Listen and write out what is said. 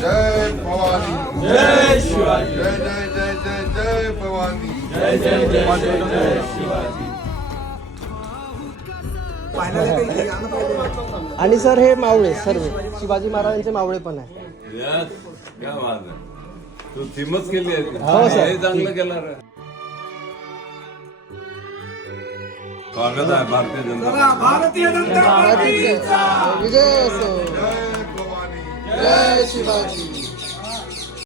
जय भवानी, जय शिवाजी, जय जय जय जय जय भवानी, जय जय जय जय जय शिवाजी. आणि सर हे मावळे सर्व शिवाजी महाराजांचे मावळे पण आहे. यस, क्या बात आहे. तू थीमच केली आहे. हो, सर. हे चांगलं केलं रे. स्वागत आहे भारतीय जनता भारतीय जनता पार्टीचा विजय असो. जय भवानी, जय शिवाजी.